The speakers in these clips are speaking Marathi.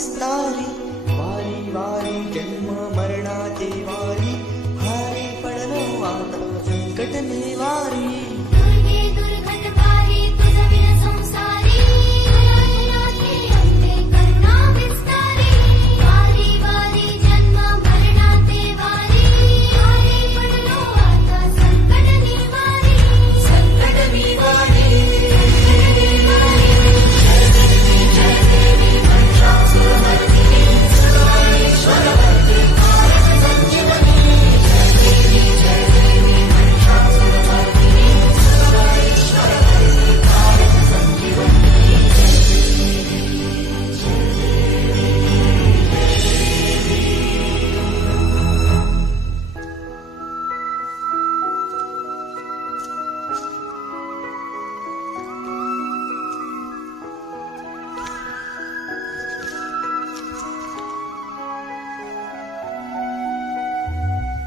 विस्तारी वारी वारी जन्म मरणाचे वारी हारी पडलो आता संकट निवारी दुर्गे दुर्घटकारि तुझविन संसारी अनाथनाथे अंबे करुणा विस्तारी वारी वारी जन्म मरणाचे वारी हारी पडलो आता संकट निवारी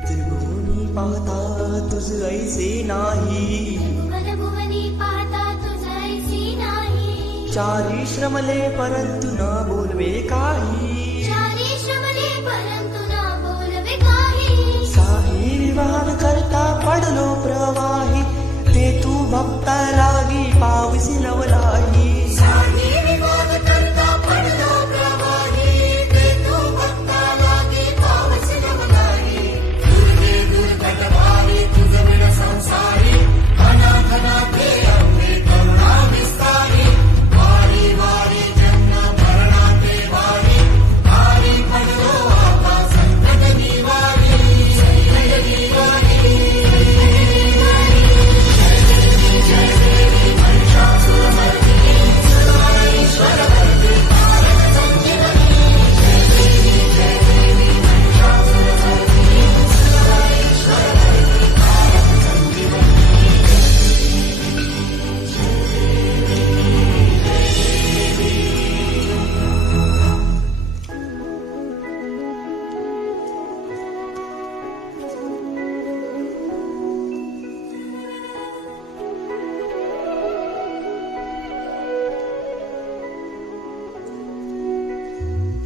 त्रिभुवनी पाहता तुझ ऐसे नाही भुवन भुवनी पाहता तुझ ऐसी नाही चारी श्रमले परंतु न बोलवे काही चारी श्रमले परंतु न बोलवे काही साही विवाद करता पडलो प्रवाही ते तू भक्ता लागी पावसी नवलाही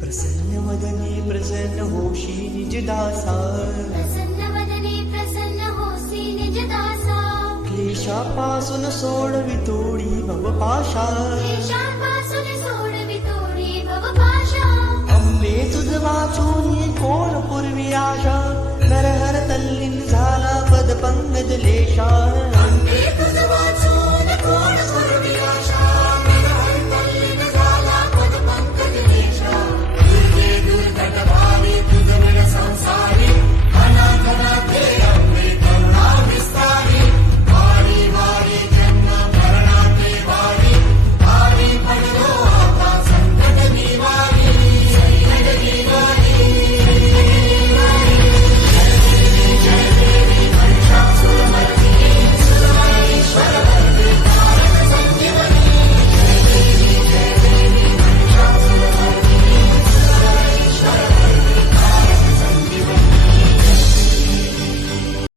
प्रसन्न वदने प्रसन्न होशी निज दासा प्रसन्न वदने प्रसन्न होसी निज दासा क्लेशापासून सोडवी तोडी भवपाशा क्लेशापासून सोडवी तोडी भवपाशा अंबे तुझ वाचून कोण पूर्वी आशा नरहर तल्लीन झाला पद पंगज लेशा अंबे तुझ वाचून कोण